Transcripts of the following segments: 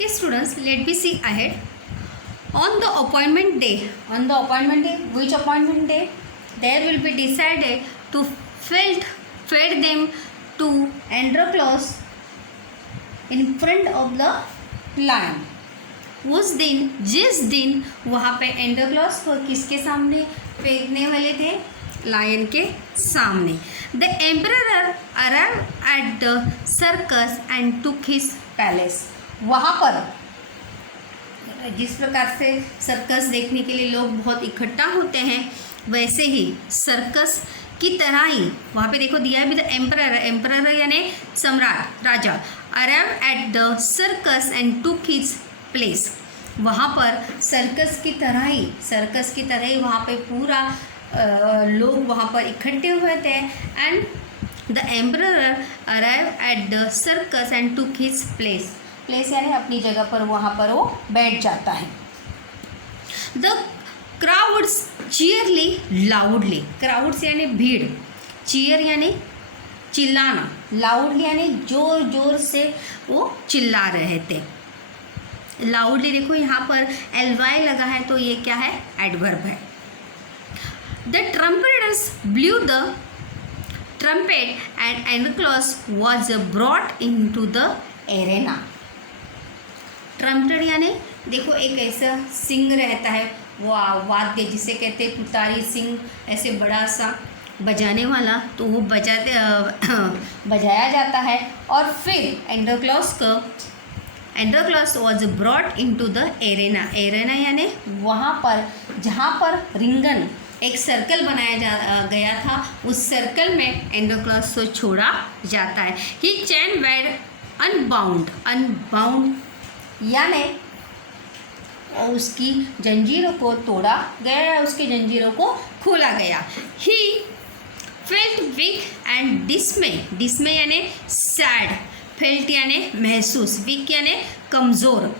Okay, students, let me see ahead. On the appointment day, which appointment day? There will be decided to fed them to Androclos in front of the lion. उस दिन, जिस दिन वहाँ पे एंड्रोक्लॉस को किसके सामने फेंकने वाले थे? लायन के सामने. The emperor arrive at the circus and took his palace. वहाँ पर जिस प्रकार से सर्कस देखने के लिए लोग बहुत इकट्ठा होते हैं, वैसे ही सर्कस की तरह ही वहाँ पे देखो दिया है भी द एम्परर यानी सम्राट, राजा. Arrive at the circus and took his place. वहाँ पर सर्कस की तरह ही वहाँ पे पूरा लोग वहाँ पर इकट्ठे हुए थे. And the emperor arrive at the circus and took his place यानी अपनी जगह पर वहाँ पर वो बैठ जाता है. The crowds cheerly loudly. Crowds यानी भीड़, चीयर यानी चिल्लाना, लाउडली यानी जोर जोर से वो चिल्ला रहे थे. लाउडली देखो यहाँ पर एलवाई लगा है तो ये क्या है? एडवर्ब है. The trumpeters blew the trumpet and Androcles was brought into the arena. Trumpet यानी देखो एक ऐसा सिंग रहता है, वाद्य जिसे कहते हैं तुतारी, सिंग ऐसे बड़ा सा बजाने वाला, तो वो बजाया जाता है. और फिर Androcles was brought into the arena. Arena यानी वहाँ पर जहाँ पर रिंगन एक सर्कल बनाया गया था, उस सर्कल में एंड्रोक्लॉस को छोड़ा जाता है. ही चैन वेर अनबाउंड यानी उसकी जंजीरों को तोड़ा गया, उसकी जंजीरों को खोला गया. He felt weak and dismay यानी सैड, फेल्ट यानी महसूस, वीक यानी कमज़ोर.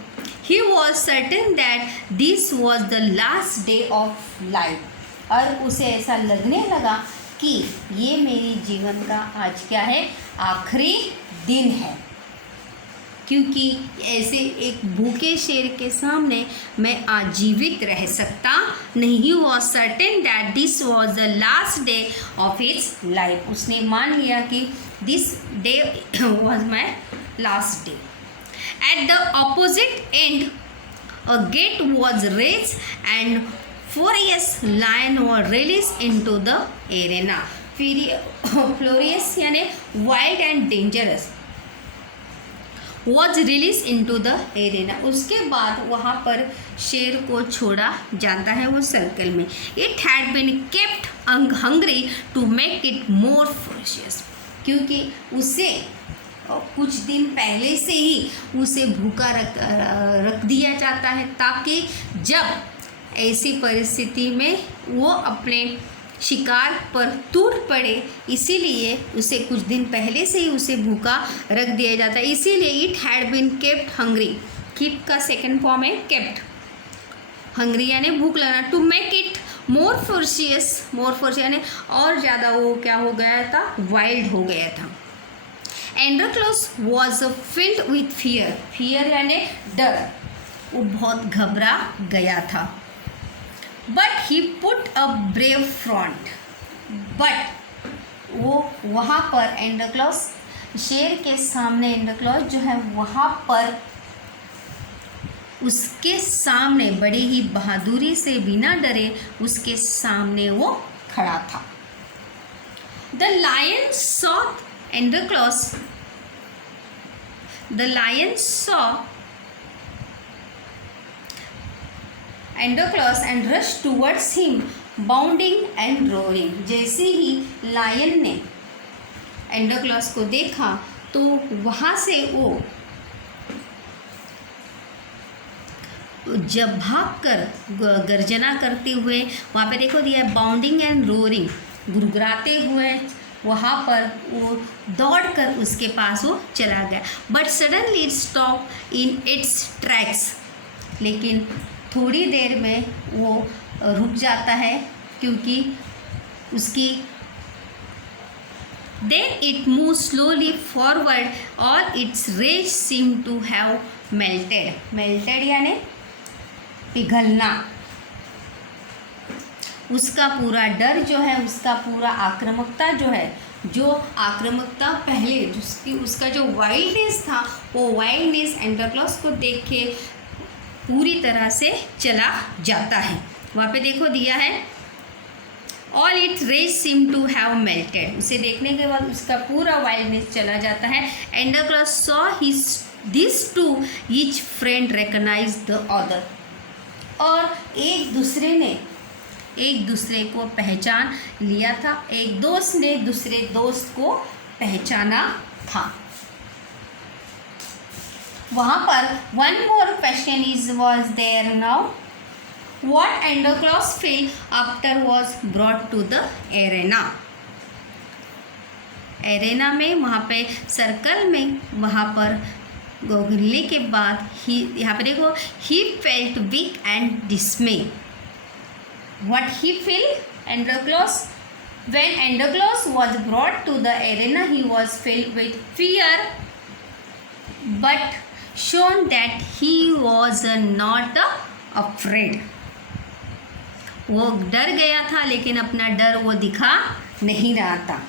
He was certain that this was the last day of life. और उसे ऐसा लगने लगा कि ये मेरी जीवन का आज क्या है? आखिरी दिन है, क्योंकि ऐसे एक भूखे शेर के सामने मैं आजीवित रह सकता नहीं. He was certain that this was the last day of his life. उसने मान लिया कि this day was my last day. At the opposite end a gate was raise and furious lion was release into the arena. Furious यानी wild and dangerous was release into the arena. उसके बाद वहाँ पर शेर को छोड़ा जाता है वो सर्कल में. It had been kept hungry to make it more ferocious. क्योंकि उसे कुछ दिन पहले से ही उसे भूखा रख दिया जाता है, ताकि जब ऐसी परिस्थिति में वो अपने शिकार पर टूट पड़े, इसीलिए उसे कुछ दिन पहले से ही उसे भूखा रख दिया जाता है. इसीलिए it had been kept hungry. Keep का सेकंड फॉर्म है केप्ट. हंग्री यानी भूख लगना. To make it more ferocious यानी और ज़्यादा वो क्या हो गया था? वाइल्ड हो गया था. एंड्रोक्लॉस वॉज फिल्ड विथ फियर यानी डर. वो बहुत घबरा गया था. But he put a brave front. But वो वहाँ पर एंड्रोक्लॉस शेर के सामने, एंड्रोक्लॉस जो है वहाँ पर उसके सामने बड़ी ही बहादुरी से बिना डरे उसके सामने वो खड़ा था. The lion saw Androcles. The lion saw Androcles and rush towards him bounding and roaring. जैसे ही लायन ने एंड्रोक्लॉस को देखा तो वहाँ से वो जब भागकर गर्जना करते हुए, वहाँ पे देखो दिया है बाउंडिंग एंड रोरिंग, गुरगुराते हुए वहाँ पर वो दौड़कर उसके पास वो चला गया. But suddenly it stop in its tracks. लेकिन थोड़ी देर में वो रुक जाता है, क्योंकि उसकी Then it moves slowly forward. All its rays seem to have melted यानी पिघलना। उसका पूरा डर जो है, उसका पूरा आक्रामकता जो है, जो आक्रामकता पहले जिसकी उसका जो वाइल्डनेस था, वो वाइल्डनेस एंटा क्लॉज को देख के पूरी तरह से चला जाता है। वहाँ पे देखो दिया है all it rays seem to have melted. उसे देखने के बाद उसका पूरा वाइल्डनेस चला जाता है। Androcles saw his this two each friend recognize the other. और एक दूसरे को पहचान लिया था, एक दोस्त ने दूसरे दोस्त को पहचाना था। वहाँ पर one more question is was there now, what Androcles feel after was brought to the arena में, वहाँ पे सर्कल में, वहाँ पर घुलने के बाद ही, यहाँ पे देखो, he felt weak and dismay. What he felt? Santa Claus, when Santa Claus was brought to the arena, he was filled with fear, but shown that he was not afraid. वो डर गया था लेकिन अपना डर वो दिखा नहीं रहा था।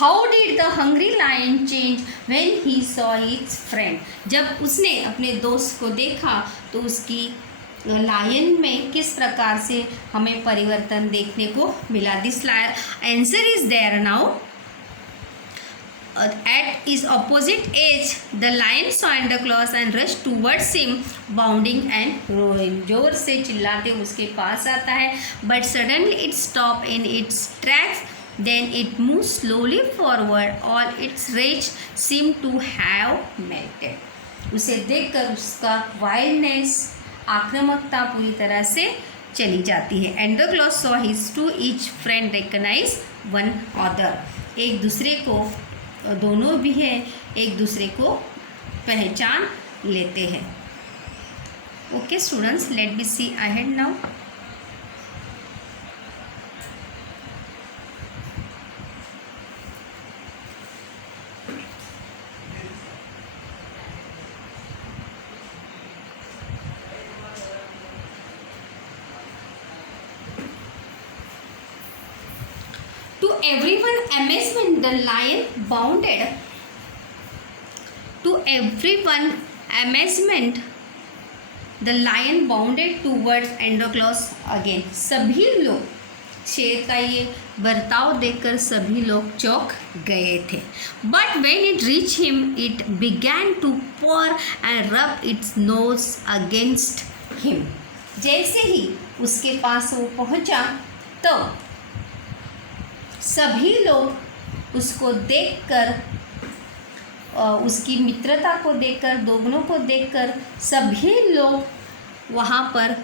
How did the hungry lion change when he saw its friend? जब उसने अपने दोस्त को देखा तो उसकी लायन में किस प्रकार से हमें परिवर्तन देखने को मिला। This answer is there now. At is opposite as the lion saw Androcles and rush towards him bounding and roaring. जोर से चिल्लाते उसके पास आता है, but suddenly it stop in its tracks, then it move slowly forward, all its rage seem to have melted. उसे देखकर उसका वाइल्डनेस, आक्रामकता पूरी तरह से चली जाती है। Androcles saw his two each friend recognize one other. एक दूसरे को, दोनों भी है, एक दूसरे को पहचान लेते हैं। Okay students, let be see ahead now. Everyone amazement the lion bounded. To everyone amazement the lion bounded towards Santa Claus again. सभी लोग शेर का ये बर्ताव देखकर सभी लोग चौंक गए थे। But when it reached him, it began to purr and rub its nose against him. जैसे ही उसके पास वो पहुंचा तो सभी लोग उसको देखकर, उसकी मित्रता को देखकर, दोनों को देखकर सभी लोग वहाँ पर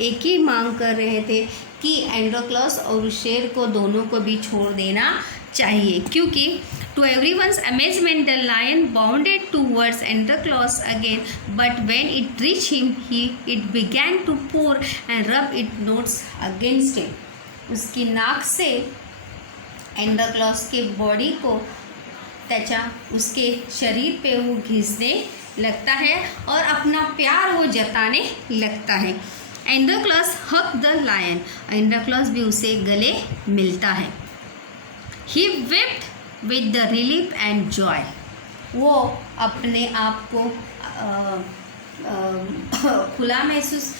एक ही मांग कर रहे थे कि एंटा क्लॉज और उस शेर को दोनों को भी छोड़ देना चाहिए, क्योंकि to everyone's amazement the lion bounded towards Androcles again, but when it reach him it began to purr and rub it nose against him. उसकी नाक से एंटा क्लॉज के बॉडी को त्याच्या उसके शरीर पे वो घिसने लगता है और अपना प्यार वो जताने लगता है। Androcles hug the lion, Androcles भी उसे गले मिलता है। He wept with the relief and joy. वो अपने आप को खुला महसूस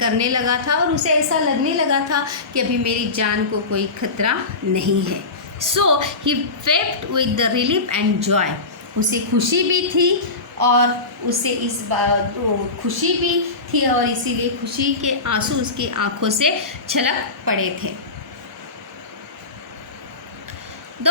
करने लगा था और उसे ऐसा लगने लगा था कि अभी मेरी जान को कोई खतरा नहीं है। So he wept with the relief and joy. उसे खुशी भी थी और उसे इस बात खुशी भी थी और इसीलिए खुशी के आंसू उसकी आंखों से छलक पड़े थे। The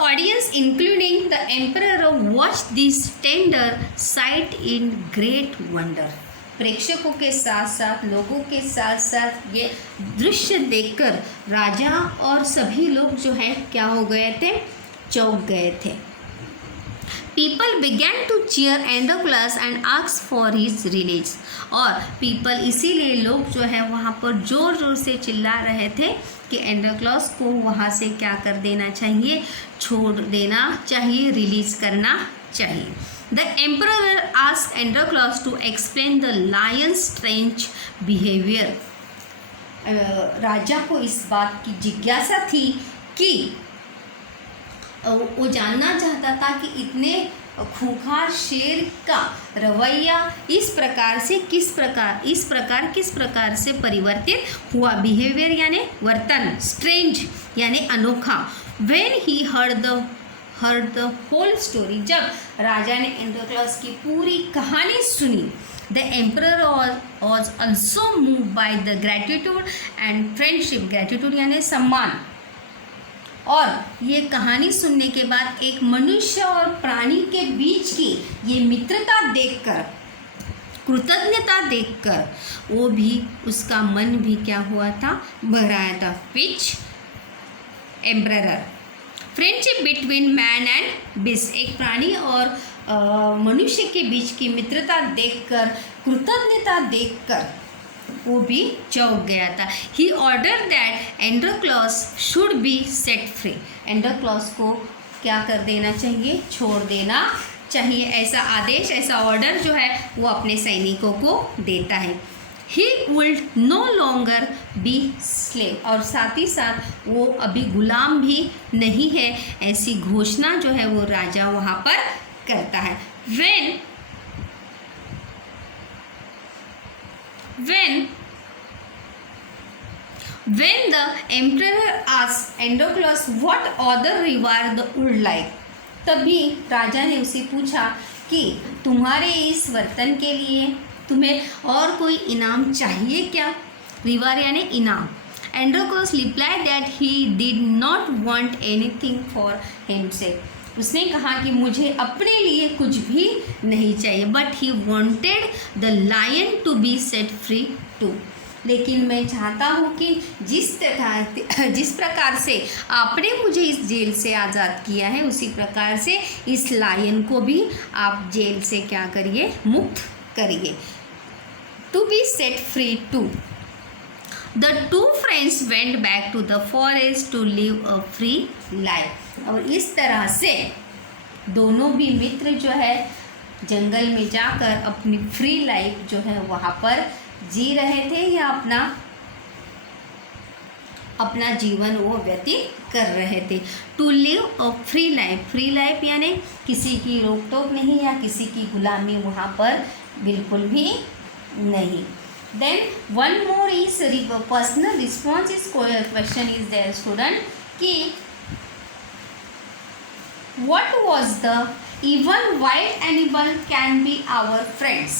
audience including the emperor watched this tender sight in great wonder. प्रेक्षकों के साथ साथ, लोगों के साथ साथ ये दृश्य देखकर राजा और सभी लोग जो है क्या हो गए थे, चौंक गए थे। People began to cheer Androclus and ask for his release. और people इसीलिए लोग जो है वहाँ पर ज़ोर ज़ोर से चिल्ला रहे थे कि एंड्रोक्लस को वहाँ से क्या कर देना चाहिए, छोड़ देना चाहिए, रिलीज करना चाहिए. The emperor asked Androclus to explain the lion's strange behavior. राजा को इस बात की जिज्ञासा थी कि वो जानना चाहता था कि इतने खूंखार शेर का रवैया इस प्रकार किस प्रकार से परिवर्तित हुआ. बिहेवियर यानी वर्तन, स्ट्रेंज यानी अनोखा. When he heard the whole story, जब राजा ने एंड्रोक्लस की पूरी कहानी सुनी, the emperor was also move by the gratitude and friendship. Gratitude यानी सम्मान. और ये कहानी सुनने के बाद एक मनुष्य और प्राणी के बीच की ये मित्रता देखकर, कृतज्ञता देखकर, वो भी, उसका मन भी क्या हुआ था, भर आया था. Which emperor, friendship between man and beast. एक प्राणी और मनुष्य के बीच की मित्रता देखकर, कृतज्ञता देखकर वो भी चौंक गया था. He order that Androcles should be set free. Androcles को क्या कर देना चाहिए, छोड़ देना चाहिए. ऐसा आदेश, ऐसा ऑर्डर जो है वो अपने सैनिकों को देता है. He would know longer be slave. और साथ ही साथ वो अभी गुलाम भी नहीं है, ऐसी घोषणा जो है वो राजा वहाँ पर करता है. When the emperor asked Androclus what other reward would like, तभी राजा ने उसे पूछा कि तुम्हारे इस वर्तन के लिए तुम्हें और कोई इनाम चाहिए क्या. रिवार यानी इनाम. Androclus replied that he did not want anything for himself. उसने कहा कि मुझे अपने लिए कुछ भी नहीं चाहिए. But he wanted the lion to be set free too. लेकिन मैं चाहता हूँ कि जिस प्रकार से आपने मुझे इस जेल से आज़ाद किया है, उसी प्रकार से इस लायन को भी आप जेल से क्या करिए, मुक्त करिए. To be set free too. The two friends went back to the forest to live a free life. और इस तरह से दोनों भी मित्र जो है जंगल में जाकर अपनी फ्री लाइफ जो है वहाँ पर जी रहे थे, या अपना जीवन वो व्यतीत कर रहे थे. To live a free life. Free life यानी किसी की रोक टोक नहीं, या किसी की गुलामी वहाँ पर बिल्कुल भी नहीं. Then one more is personal response is question is there student कि what was the even wild animal can be our friends.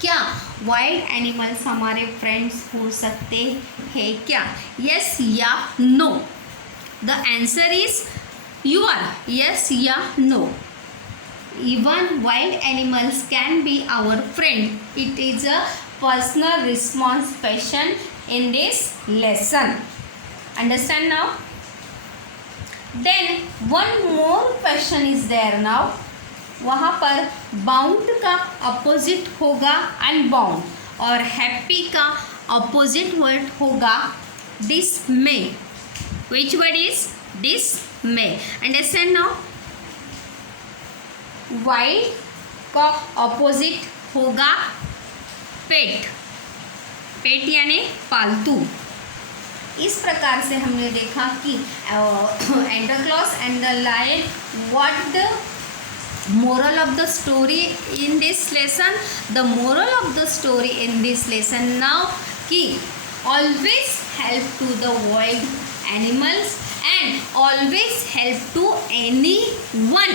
क्या वाइल्ड एनिमल्स हमारे फ्रेंड्स हो सकते हैं क्या? यस या no. The answer is your yes या no. Even wild animals can be our friend. It is a personal response question in this lesson. Understand now? Then one more question is there now. वहाँ पर bound का opposite होगा unbound, और happy का opposite word होगा डिसमे. Which word is dismay? Understand now? Wild का opposite होगा पेट. पेट यानी पालतू. इस प्रकार से हमने देखा कि Androcles and the lion, what the moral of the story in this lesson. The moral of the story in this lesson now कि always help to the wild animals and always help to anyone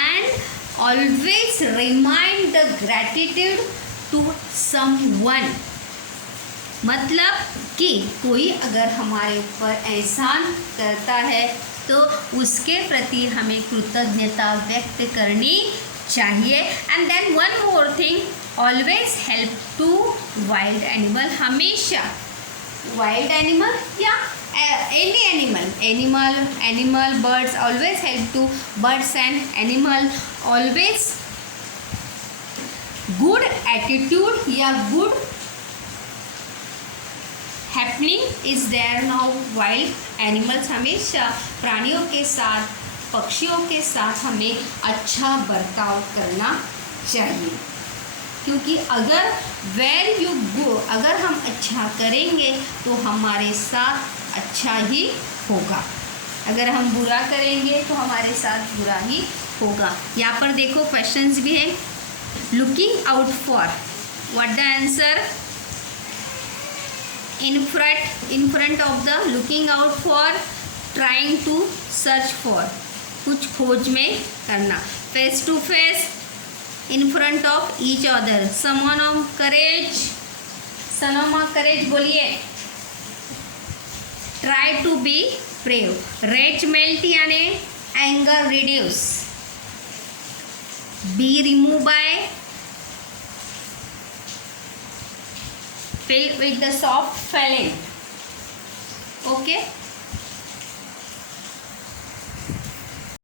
and always remind the gratitude to someone. मतलब कि कोई अगर हमारे ऊपर एहसान करता है तो उसके प्रति हमें कृतज्ञता व्यक्त करनी चाहिए. And then one more thing, always help to wild animal. हमेशा वाइल्ड एनिमल या any animal, birds always help to birds and animal always good attitude या good happening is there now wild animals. हमेशा प्राणियों के साथ, पक्षियों के साथ हमें अच्छा बर्ताव करना चाहिए, क्योंकि अगर वेर यू गो, अगर हम अच्छा करेंगे तो हमारे साथ अच्छा ही होगा, अगर हम बुरा करेंगे तो हमारे साथ बुरा ही होगा. यहाँ पर देखो क्वेश्चंस भी है. Looking out for, what the answer? in front of the, looking out for, trying to search for, कुछ खोज में करना. face to face, in front of each other. someone of courage, son of courage बोलिए. try to be brave. rage melt यानी anger reduce. be removed by, fill with the soft filling. Okay.